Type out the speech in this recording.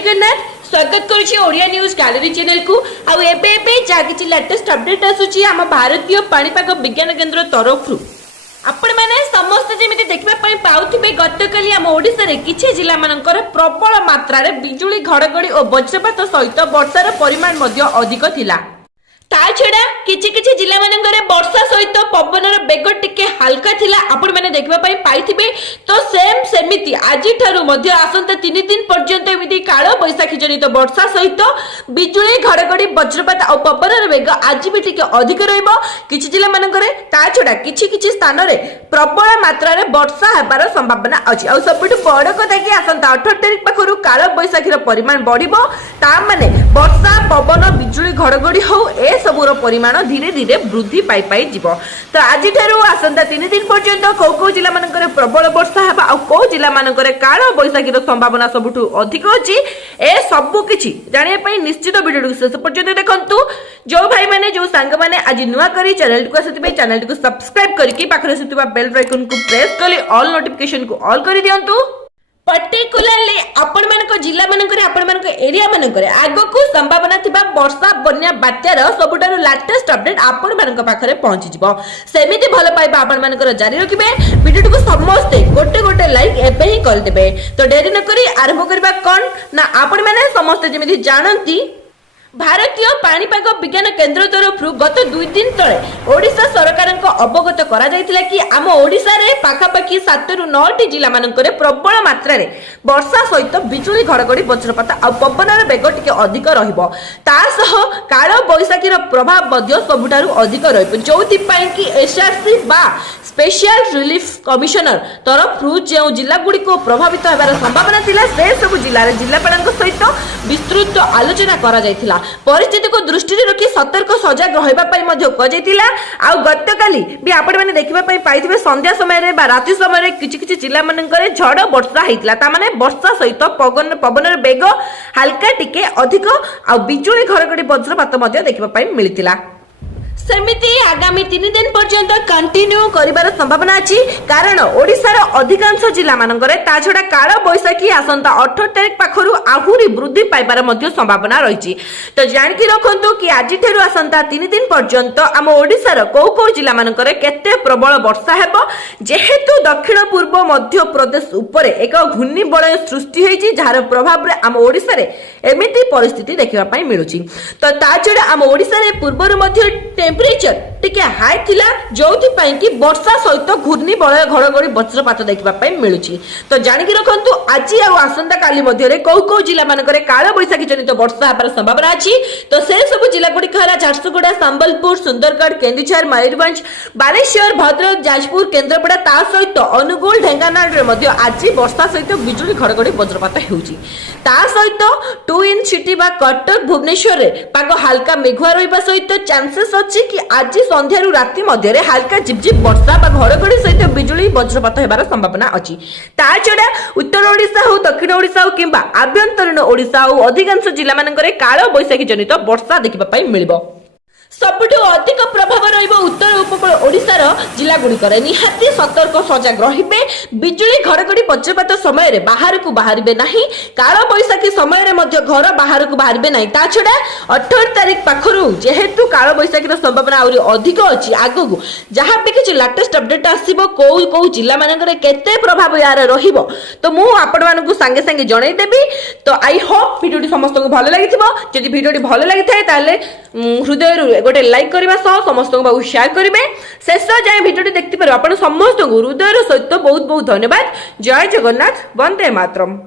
जगन्नाथ स्वागत करुछि Odia news gallery channel को आउ एबे जा किछि लेटेस्ट अपडेट आसुछि हम भारतीय पाणीपाग विज्ञान केंद्र तरफ आपण माने समस्त जेमिति देखबा पई पाउथिबे गतकाली हम ओडिसा रे किछि जिल्ला मानकर प्रबल मात्रा रे बिजुली घड़घड़ी और वज्रपात सहित वर्षार परिमाण मध्ये अधिक थिला। ता छड़ा किछि किछि जिल्ला मानकर वर्षा सहित पवनर बेग टिके हल्का थिला आपण माने देखबा पई पाइथिबे। तो सेम सेमिति आजि ठारू मध्ये आसंता 3 दिन पर्यंत एमिति काळ बैसाखी जनित वर्षा सहित बिजुली घड़घड़ी वज्रपात और पवनर बेग आज भी टिके अधिक रहइबो किछि जिल्ला मानकर। ता छड़ा किछि किछि स्थान रे प्रबल मात्रा रे वर्षा हेबार संभावना अछि। आ सबटु बड़ कथा कि आसंता 18 तारिख पाखरु काळ बैसाखीर परिमाण बढ़िबो। ता माने वर्षा पवन बिजुली घड़घड़ी हो ए सबुर परिमाण धीरे धीरे वृद्धि पाई पाई जीवो। तो आज ठारू आसंता 3 दिन पर्यंत कौ जिला मानकर प्रबल वर्षा हेबा आ कौ जिला मानकर काळ बैसाखीर संभावना सबुठु अधिक अछि ए सबु किछि जानिया पई निश्चित वीडियो शेष पर्यंत देखंतु। जो भाई माने जो संग माने आज नुवा करी चैनल को आसीबे चैनल को सब्सक्राइब करके पाखरे सुतबा बेल आइकन को प्रेस कले ऑल नोटिफिकेशन को ऑल करी दियंतु। पर्टिकुलरली आपण मानक जिल्ला मानकर आपण मानक एरिया मानकर आगो को संभावना थिबा वर्षा बन्या बात्यार सबुटारो लेटेस्ट अपडेट आपण मानक पाखरे पहुंची जिवो। सेमिति भलो पाइबा आपण मानकर जारी रखिबे। वीडियो को समस्त गोटे गोटे लाइक एबे ही कर देबे। तो देरी न करी आरंभ करबा कोन ना आपण माने समस्त जेमिति जानंती भारतीय पाणीपाग विज्ञान केंद्र तरफ गत 2 दिन तले ओडिशा सरकार अवगत करा जायतिला कि आम ओडिशा रे पाखापाखि 7 रु 9 जिला मानकर प्रबल मात्रा रे वर्षा सहित बिजुली घड़घड़ी वज्रपात आ पवनर बेग टिके अधिक रहिबो। ता सह काळ बैसाखीर प्रभाव मध्ये सबुठारु अधिक रहइबो जोथि पई कि एसआरसी बा स्पेशल रिलीफ कमिशनर तरफ जो जिला गुडी को प्रभावित होबार संभावना थिला से सब जिल्ला रे जिल्लापालक सहित विस्तृत आलोचना करा जायतिला। परिस्थिति को दृष्टि रखी सतर्क सजग रहबा पई मध्ये कजेतिला। आ गतकाली भी आपण माने देखबा पई पाइथिबे संध्या समय रे बा राति समय रे किछि किछि जिल्ला मानकर झड़ वर्षा हेतिला। ता माने वर्षा सहित पवनर बेग हल्का टिके अधिक आ बिजुली घड़घड़ी वज्रपात मध्ये देखबा पई मिलितिला। सेमिति आगामी 3 दिन पर्यंत कंटिन्यू करिबार संभावना अछि कारण ओडिसा रो अधिकांश जिल्ला मानकर ता छडा काळ बैसाखी आसंता 18 तारिख पाखरु आहुरी वृद्धि पाइबार मध्ये संभावना रहिछि। तो जानकी रखंतु कि आज ठेरु आसंता 3 दिन पर्यंत आम ओडिसा रो कौ जिल्ला मानकर केते प्रबल वर्षा हेबो जेहेतु दक्षिण पूर्व मध्य प्रदेश ऊपर एक घूर्णी बलय सृष्टि होइछि जार प्रभाव रे आम ओडिसा रे एमिति परिस्थिति देखिबा पई मिलुछि। तो ता छडा आम ओडिसा रे पूर्वरु मध्य टेम्परेचर टिके हाई थिला जोथि पई कि वर्षा सहित घूर्णी बलय घड़घड़ी वज्रपात देखबा पई मिलुछि। तो जानिकि रखंतु आज आ आसंता काली मध्ये रे कौ जिल्ला मानकर काळ बैसाखी जनित वर्षा हेबार संभावना अछि। तो से सब जिल्ला गुडी खला झारसुगुड़ा संबलपुर सुंदरगढ़ केन्दुझर मयूरभंज बालेश्वर भद्रक जाजपुर केन्द्रापड़ा ता सहित अनुगुल ढेंकानाल रे मध्ये आज वर्षा सहित बिजुली घड़घड़ी वज्रपात हेउछि। ता सहित 2 इन सिटी बा कटक भुवनेश्वर रे पाग हल्का मेघुआ रहिबा सहित चांसेस अछि कि आज संध्या राति मध्य रे हल्का झिपझिप वर्षा बा घड़घड़ी सहित बिजुली वज्रपात हेबार संभावना अछि। ता छडा उत्तर ओडिसा हो दक्षिण ओडिसा हो किंबा आभ्यंतरीण ओडिसा हो अधिकांश जिल्ला मानकर काळ बैसाखी जनित वर्षा देखिबा पई मिलिबो। सबुठु अधिक प्रभाव रहिबो उत्तर उपकूल ओडिसार जिला गुडिकर निहाती सतर्क सजग रहिबे। बिजुली घड़घड़ी वज्रपात समय रे बाहर को बाहरिबे नाही। काळ बैसाखी समय रे मध्ये घर बाहर को बाहरिबे नाही। ता छडा 18 तारिख पाखरु जेहेतु काळ बैसाखीर संभावना आउरी अधिक अछि आगु जहा पे किछि लेटेस्ट अपडेट आसीबो को जिल्ला मानकर केते प्रभाव यार रहिबो तो मु आपण मानकु संगे संगे जणाई देबी। तो आई होप वीडियोटी समस्त को भलो लागिथिबो। जदि वीडियोटी भलो लागिथाय ताले हृदय गोटे लाइक करबा सह समस्त को शेयर करिवे। शेष जाय वीडियोटी देखति पारो आपण समस्त को हृदय सहित बहुत बहुत धन्यवाद। जय जगन्नाथ वंदे मातरम।